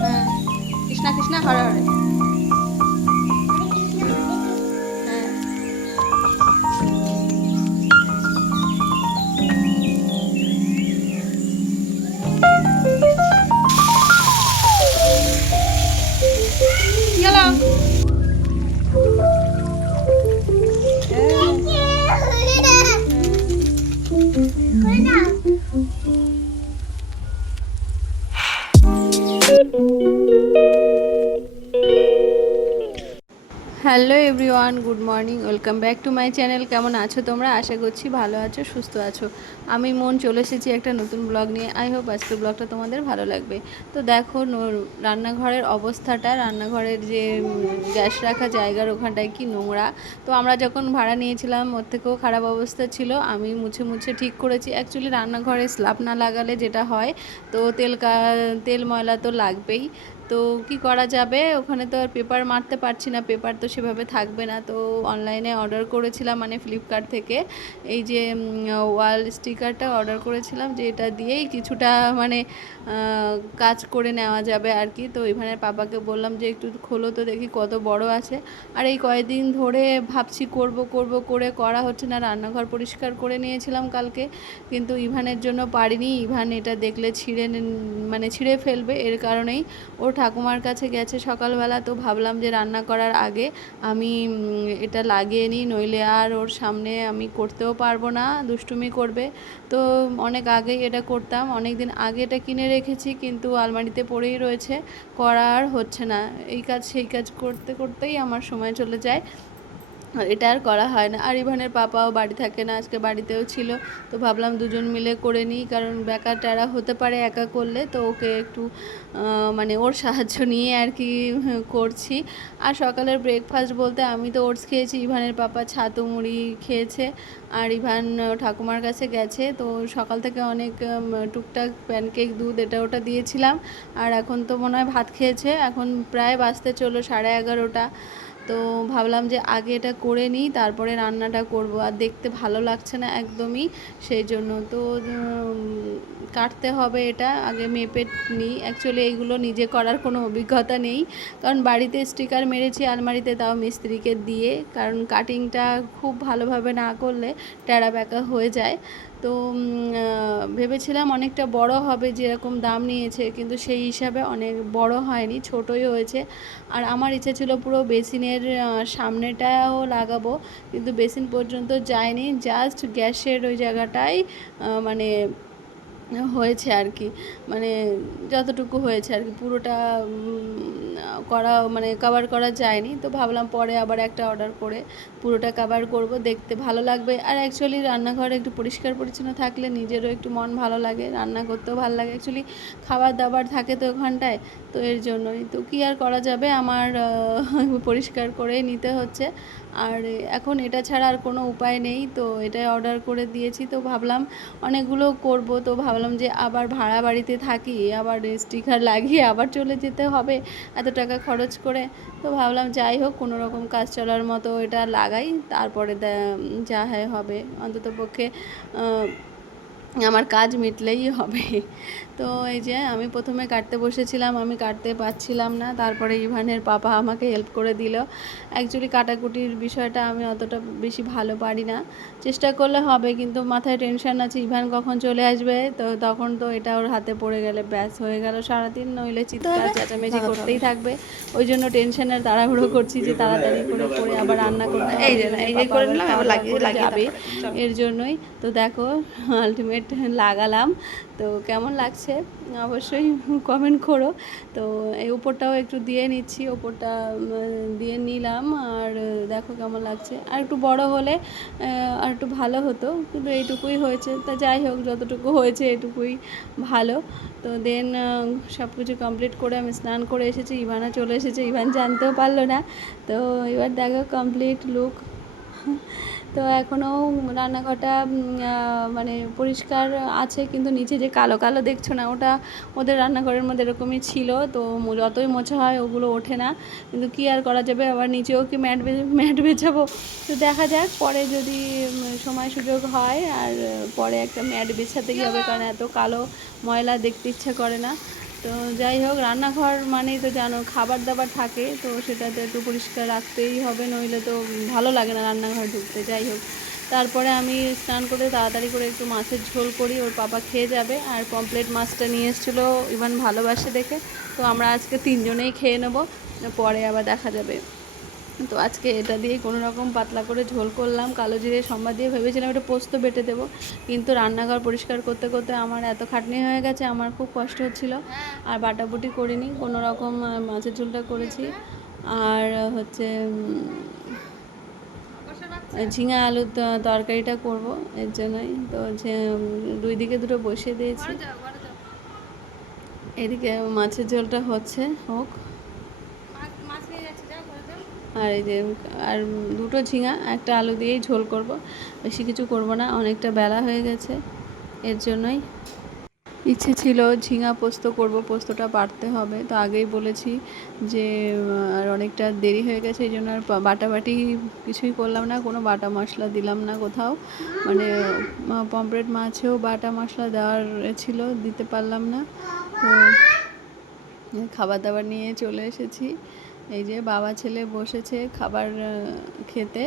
হ্যাঁ Krishna Krishna Hare Hare. Morning, welcome back to my channel. কেমন আছো তোমরা? আশা করছি ভালো আছো, সুস্থ আছো। আমি মন চলে এসেছি একটা নতুন ব্লগ নিয়ে। আই হোপ আজকের ব্লগটা তোমাদের ভালো লাগবে। তো দেখো রান্নাঘরের অবস্থাটা। রান্নাঘরের যে গ্যাস রাখা জায়গার ওখানটায় কি নোংরা। তো আমরা যখন ভাড়া নিয়েছিলাম, ওর থেকেও খারাপ অবস্থা ছিল। আমি মুছে মুছে ঠিক করেছি। অ্যাকচুয়ালি রান্নাঘরে স্ল্যাব না লাগালে যেটা হয়, তো তেল তেল ময়লা তো লাগবেই। তো কি করা যাবে? ওখানে তো আর পেপার মারতে পারছি না পেপার তো সেভাবে থাকবে না। তো অনলাইনে অর্ডার করেছিলাম মানে ফ্লিপকার্ট থেকে। এই যে ওয়াল স্টিকারটা অর্ডার করেছিলাম যে এটা দিয়েই কিছুটা মানে কাজ করে নেওয়া যাবে আর কি। তো ইভানের পাপাকে বললাম যে একটু খোলো তো দেখি কত বড় আছে। আর এই কয়েকদিন ধরে ভাবছি করব করব করে, করা হচ্ছে না। রান্নাঘর পরিষ্কার করে নিয়েছিলাম কালকে। কিন্তু ইভানের জন্য পারিনি। ইভান এটা দেখলে ছিঁড়ে মানে ছিঁড়ে ফেলবে। এর কারণেই ওর ঠাকুমার কাছে গেছে সকালবেলা, তো ভাবলাম যে রান্না করার আগে আমি এটা লাগিয়ে নিই, নইলে আর ওর সামনে আমি করতেও পারব না, দুষ্টুমি করবে। তো অনেক আগেই এটা করতাম অনেক দিন আগে এটা কিনে রেখেছি, কিন্তু আলমারিতে পড়েই রয়েছে, করা আর হচ্ছে না। এই কাজ, সেই কাজ করতে, করতেই আমার সময় চলে যায়। এটা আর করা হয় না। আর ইভানের পাপাও বাড়ি থাকে না, আজকে বাড়িতেও ছিল। তো ভাবলাম দুজন মিলে করে নিই, কারণ বেকার টেরা হতে পারে একা করলে। তো ওকে একটু মানে ওর সাহায্য নিয়ে আর কি করছি। আর সকালের ব্রেকফাস্ট বলতে আমি তো ওটস খেয়েছি, ইভানের পাপা ছাতু মুড়ি খেয়েছে, আর ইভান ঠাকুমার কাছে গেছে। তো সকাল থেকে অনেক টুকটাক প্যানকেক দুধ এটা ওটা দিয়েছিলাম। আর এখন তো মনে হয় ভাত খেয়েছে, এখন প্রায় বাঁচতে চলো সাড়ে এগারোটা। তো ভাবলাম যে আগে এটা করে নিই, তারপরে রান্নাটা করব। আর দেখতে ভালো লাগছে না একদমই সেই জন্য। তো কাটতে হবে এটা, আগে মেপে নিই। অ্যাকচুয়ালি এইগুলো নিজে করার কোনো অভিজ্ঞতা নেই। কারণ বাড়িতে স্টিকার মেরেছি আলমারিতে, তাও মিস্ত্রিকে দিয়ে। কারণ কাটিংটা খুব ভালোভাবে না করলে টেরা ব্যাকা হয়ে যায়। তো ভেবেছিলাম অনেকটা বড় হবে, যেরকম দাম নিয়েছে, কিন্তু সেই হিসাবে অনেক বড় হয়নি, ছোটই হয়েছে। আর আমার ইচ্ছা ছিল পুরো বেসিনের সামনেটাও লাগাবো, কিন্তু বেসিন পর্যন্ত যায়নি, জাস্ট গ্যাসের ওই জায়গাটাই মানে হয়েছে আর কি। মানে যতটুকু হয়েছে আর কি। পুরোটা করা মানে কভার করা যায়নি। তো ভাবলাম পরে আবার একটা অর্ডার করে পুরোটা কভার করব, দেখতে ভালো লাগবে। আর অ্যাকচুয়ালি রান্নাঘরে একটু পরিষ্কার পরিচ্ছন্ন থাকলে নিজেরও একটু মন ভালো লাগে, রান্না করতেও ভালো লাগে। অ্যাকচুয়ালি খাবার দাবার থাকে তো ওখানটায়, তো এর জন্যই। তো কী আর করা যাবে? আমার পরিষ্কার করে নিতে হচ্ছে। আর এখন এটা ছাড়া আর কোনো উপায় নেই। তো এটাই অর্ডার করে দিয়েছি। তো ভাবলাম অনেকগুলো করব। তো ভাবলাম যে আবার ভাড়া বাড়িতে থাকি, আবার স্টিকার লাগিয়ে আবার চলে যেতে হবে এত টাকা খরচ করে। তো ভাবলাম যাই হোক, কোনো রকম কাজ চলার মতো এটা লাগাই, তারপরে যা হয় হবে। অন্তত পক্ষে আমার কাজ মিটলেই হবে। তো এই যে আমি প্রথমে কাটতে বসেছিলাম আমি কাটতে পারছিলাম না। তারপরে ইভানের পাপা আমাকে হেল্প করে দিল। অ্যাকচুয়ালি কাটাকুটির বিষয়টা আমি অতটা বেশি ভালো পারি না। চেষ্টা করলে হবে কিন্তু মাথায় টেনশন আছে ইভান কখন চলে আসবে? তো তখন তো এটা ওর হাতে পড়ে গেলে ব্যাস হয়ে গেল সারাদিন। নইলে চিৎকার চেঁচামেচি করতেই থাকবে। ওই জন্য টেনশনের তাড়াহুড়ো করছি যে তাড়াতাড়ি করে করে আবার রান্না করতে এই যে এই যে করে নিলাম, লাগিয়ে যাবে। এর জন্যই। তো দেখো আলটিমেট লাগালাম। তো কেমন লাগছে? অবশ্যই কমেন্ট করো। তো এই উপরটাও একটু দিয়ে নিচ্ছি ওপরটা দিয়ে নিলাম। আর দেখো কেমন লাগছে। আর একটু বড় হলে আর একটু ভালো হতো। কিন্তু এইটুকুই হয়েছে। তা যাই হোক, যতটুকু হয়েছে এটুকুই ভালো। তো দেন সব কিছু কমপ্লিট করে আমি স্নান করে এসেছি। ইভানও চলে এসেছে। ইভান জানতেও পারল না। তো এবার দেখো কমপ্লিট লুক তো এখনও রান্নাঘরটা মানে পরিষ্কার আছে, কিন্তু নিচে যে কালো কালো দেখছ না, ওটা ওদের রান্নাঘরের মধ্যে এরকমই ছিল। তো যতই মোছা হয় ওগুলো ওঠে না। কিন্তু কি আর করা যাবে? আবার নিচেও কি ম্যাট ম্যাট বেছাবো? তো দেখা যাক, পরে যদি সময় সুযোগ হয়, আর পরে একটা ম্যাট বেছাতেই হবে, কারণ এত কালো ময়লা দেখতে ইচ্ছা করে না। তো যাই হোক, রান্নাঘর মানেই তো জানো খাবার দাবার থাকে, তো সেটা তো একটু পরিষ্কার রাখতেই হবে, নইলে তো ভালো লাগে না রান্নাঘর ঢুকতে। যাই হোক, তারপরে আমি স্নান করে তাড়াতাড়ি করে একটু মাছের ঝোল করি, ওর পাপা খেয়ে যাবে। আর পমপ্লেট মাছটা নিয়ে এসেছিল ইভান ভালোবাসে দেখে, তো আমরা আজকে তিনজনেই খেয়ে নেব, পরে আবার দেখা যাবে। তো আজকে এটা দিয়েই কোনো রকম পাতলা করে ঝোল করলাম, কালো জিরে সম্বাদ দিয়ে ভেবেছিলাম এটা পোস্ত বেটে দেবো, কিন্তু রান্নাঘর পরিষ্কার করতে করতে আমার এত খাটনি হয়ে গেছে, আমার খুব কষ্ট হচ্ছিল। আর বাটাবুটি করিনি, কোনো রকম মাছের ঝোলটা করেছি। আর হচ্ছে ঝিঙা আলুর তরকারিটা করব, এর জন্যই। তো দুই দিকে দুটো বসিয়ে দিয়েছি। এদিকে মাছের ঝোলটা হচ্ছে, হোক। আর এই যে, আর দুটো ঝিঙা, একটা আলু দিয়েই ঝোল করব। বেশি কিছু করব না, অনেকটা বেলা হয়ে গেছে, এর জন্যই। ইচ্ছে ছিল ঝিঙা পোস্ত করব, পোস্তটা বাটতে হবে। তো আগেই বলেছি যে, আর অনেকটা দেরি হয়ে গেছে, এই জন্য আর বাটাবাটি কিছুই করলাম না, কোনো বাটা মশলা দিলাম না কোথাও। মানে পমপ্লেট মাছেও বাটা মশলা দেওয়ার ছিল, দিতে পারলাম না। তো, খাবার দাবার নিয়ে চলে এসেছি। এই যে বাবা ছেলে বসেছে খাবার খেতে।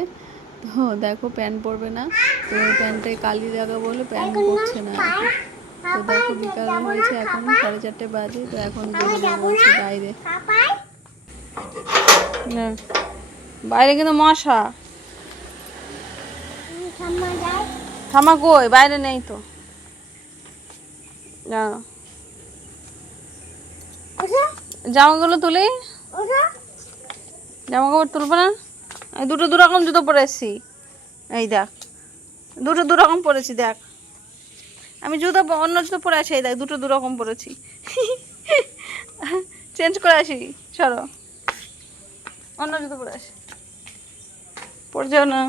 তো দেখো প্যান্ট পরবে না। তো প্যান্টে কালি লাগা বলে প্যান্ট পরছে না। তো দেখো বিকাল হয়েছে এখন সাড়ে চারটে বাজে। তো এখন বাইরে। না বাইরে কিন্তু মশা। থামা কই? বাইরে নেই তো। জামাগুলো তুলি। জামা কাপড় তুলবো না? এই দুটো দু রকম জুতো পরেছি। এই দেখ, দুটো দু রকম পরেছি, দেখ। আমি জুতো অন্য জুতো পরে আসি, এই দেখ, দুটো দু রকম পরেছি। চেঞ্জ করে আসি চলো অন্য জুতো পরে আসি। পরে যাও না।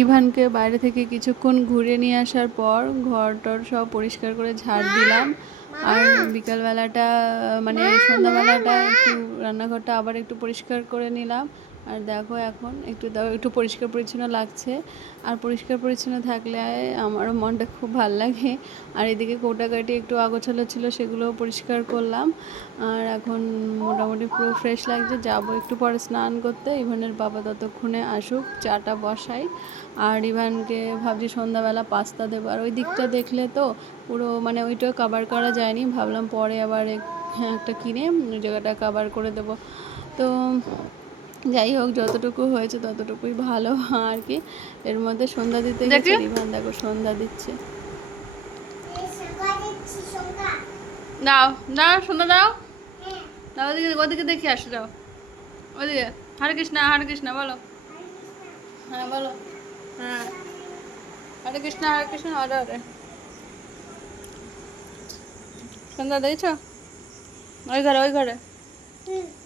ইভানকে বাইরে থেকে কিছুক্ষণ ঘুরে নিয়ে আসার পর ঘর টর সব পরিষ্কার করে ঝাড় দিলাম। আর বিকালবেলাটা মানে সন্ধ্যাবেলাটা একটু রান্নাঘরটা আবার একটু পরিষ্কার করে নিলাম। আর দেখো এখন একটু দাও, একটু পরিষ্কার পরিচ্ছন্ন লাগছে। আর পরিষ্কার পরিচ্ছন্ন থাকলে আমারও মনটা খুব ভালো লাগে। আর এদিকে কোটাকাটি একটু আগোছালো ছিল, সেগুলোও পরিষ্কার করলাম। আর এখন মোটামুটি পুরো ফ্রেশ লাগছে। যাব একটু পরে স্নান করতে। ইভানের বাবা ততক্ষণে আসুক, চাটা বসাই। আর ইভানকে ভাবছি সন্ধ্যাবেলা পাস্তা দেবো। আর ওই দিকটা দেখলে তো পুরো মানে ওইটাও কাভার করা যায়নি। ভাবলাম পরে আবার একটা কিনে ওই জায়গাটা কাভার করে দেবো। তো যাই হোক যতটুকু হয়েছে ততটুকুই ভালো আর কি। এর মধ্যে সন্ধ্যা দিতে গেছে দেখো সন্ধ্যা দিচ্ছে। দাও দাও সন্ধ্যা দাও। দাও ওদিকে ওদিকে দেখে আসো দাও। ওদিকে হরে কৃষ্ণা হরে কৃষ্ণা বলো। হ্যাঁ বলো। হ্যাঁ। হরে কৃষ্ণ হরে কৃষ্ণ হরে হরে। সন্ধ্যা দিয়েছ? ওই ঘরে ওই ঘরে। হুম।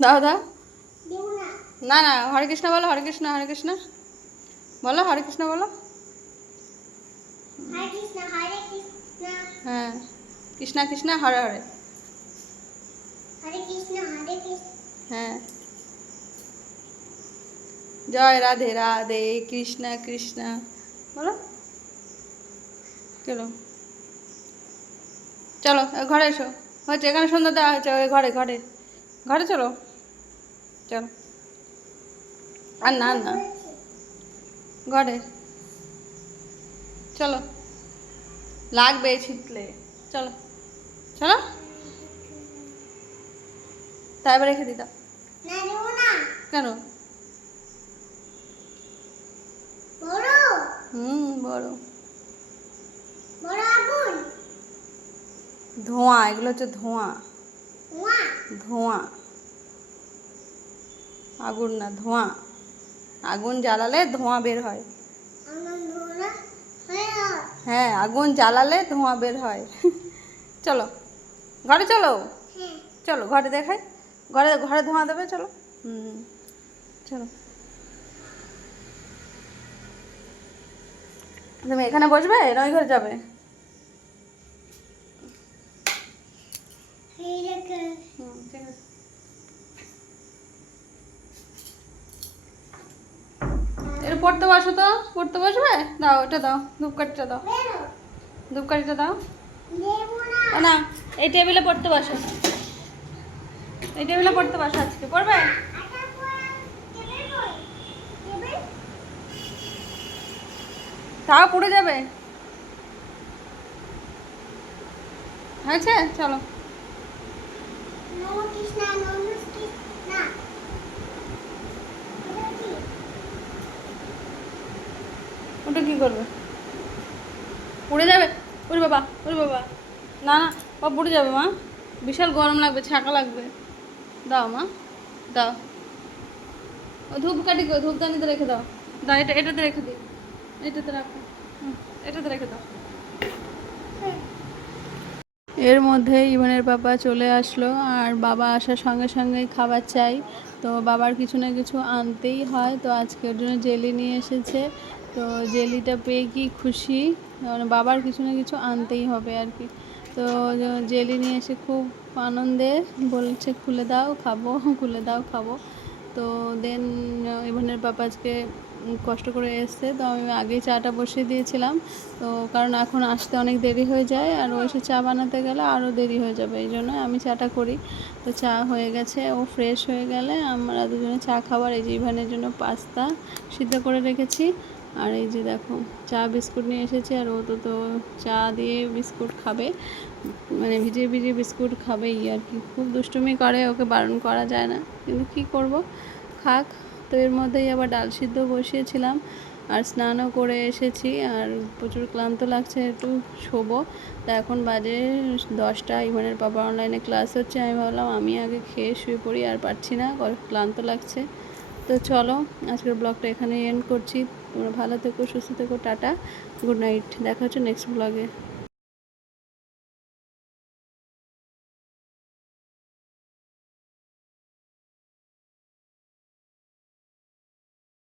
দাও দাও না না হরে কৃষ্ণ বলো হরে কৃষ্ণ হরে কৃষ্ণ। বলো হরে কৃষ্ণ বলো। হ্যাঁ কৃষ্ণা কৃষ্ণা হরে হরে। হ্যাঁ। জয় রাধে রাধে কৃষ্ণা কৃষ্ণা। বলো। চলো। চলো ঘরে এসো। হচ্ছে এখানে সন্ধ্যা দেওয়া হয়েছে ওই ঘরে ঘরে। ঘরে চলো। চলো। আর না না। ঘরে। চলো। লাগবে ছিটলে। চলো। চলো। তাই রেখে দিতাম কেন? হুম বড়। ধোঁয়া এগুলো হচ্ছে ধোঁয়া। ধোঁয়া? আগুন না ধোঁয়া। আগুন জ্বালালে ধোঁয়া বের হয়। হ্যাঁ? আগুন জ্বালালে ধোঁয়া বের হয়। চলো ঘরে চলো। চলো ঘরে দেখাই। ঘরে ঘরে ধোঁয়া দেবে চলো। হুম চলো। তুমি এখানে বসবে? না ওই ঘরে যাবে হুম ঠিক আছে এটা পড়তে বসো তো পড়তে বসবে? দাও এটা দাও ধূপকাঠিটা দাও। ধূপকাঠিটা দাও। না এই টেবিলে পড়তে বসো। এই টেবিলে পড়তে বসো আজকে পড়বে? তাও পড়ে যাবে। হয়েছে? চলো। ওটা কি করবে? উড়ে যাবে? উড়ে বাবা উড়ে বাবা। না না বাবা উড়ে যাবে মা। বিশাল গরম লাগবে ছাকা লাগবে। দাও মা। দাও। ও ধূপকাঠি গো ধূপদানিতে রেখে দাও। দাও এটা এটাতে রেখে দিই। এটাতে রাখো। হুম, এটাতে রেখে দাও। এর মধ্যে ইভানের বাবা চলে আসলো আর বাবা আসার সঙ্গে সঙ্গেই খাবার চাই। তো বাবার কিছু না কিছু আনতেই হয়। তো আজকে ওর জন্য জেলি নিয়ে এসেছে। তো জেলিটা পেয়ে কি খুশি। মানে বাবার কিছু না কিছু আনতেই হবে আর কি। তো জেলি নিয়ে এসে খুব আনন্দে বলছে, খুলে দাও, খাব, খুলে দাও, খাব। তো দেন ইভানের পাপা আজকে উম কষ্ট করে এসছে। তো আমি আগেই চাটা বসিয়ে দিয়েছিলাম। তো কারণ এখন আসতে অনেক দেরি হয়ে যায়। আর ও এসে চা বানাতে গেলে আরও দেরি হয়ে যাবে। এই জন্য আমি চাটা করি। তো চা হয়ে গেছে। ও ফ্রেশ হয়ে গেলে আমরা দুজনে চা খাবার, এই যে ইভানের জন্য পাস্তা সিদ্ধ করে রেখেছি। আর এই যে দেখো, চা, বিস্কুট নিয়ে এসেছি। আর ও তো তো চা দিয়ে বিস্কুট খাবে। মানে ভিজিয়ে ভিজিয়ে বিস্কুট খাবেই আর কি। খুব দুষ্টুমি করে, ওকে বারণ করা যায় না। কিন্তু কি করব? খাক। তো এর মধ্যেই আবার ডাল সিদ্ধ বসিয়েছিলাম আর স্নানও করে এসেছি আর প্রচুর ক্লান্ত লাগছে, একটু শোবো। তা এখন বাজে দশটা ইভানের বাবা অনলাইনে ক্লাস হচ্ছে, আমি ভাবলাম আমি আগে খেয়ে শুয়ে পড়ি, আর পারছি না ক্লান্ত লাগছে। তো চলো, আজকের ব্লগটা এখানে এন্ড করছি। তোমরা ভালো থেকো, সুস্থ থেকো, টাটা গুড নাইট দেখা হচ্ছে নেক্সট ব্লগে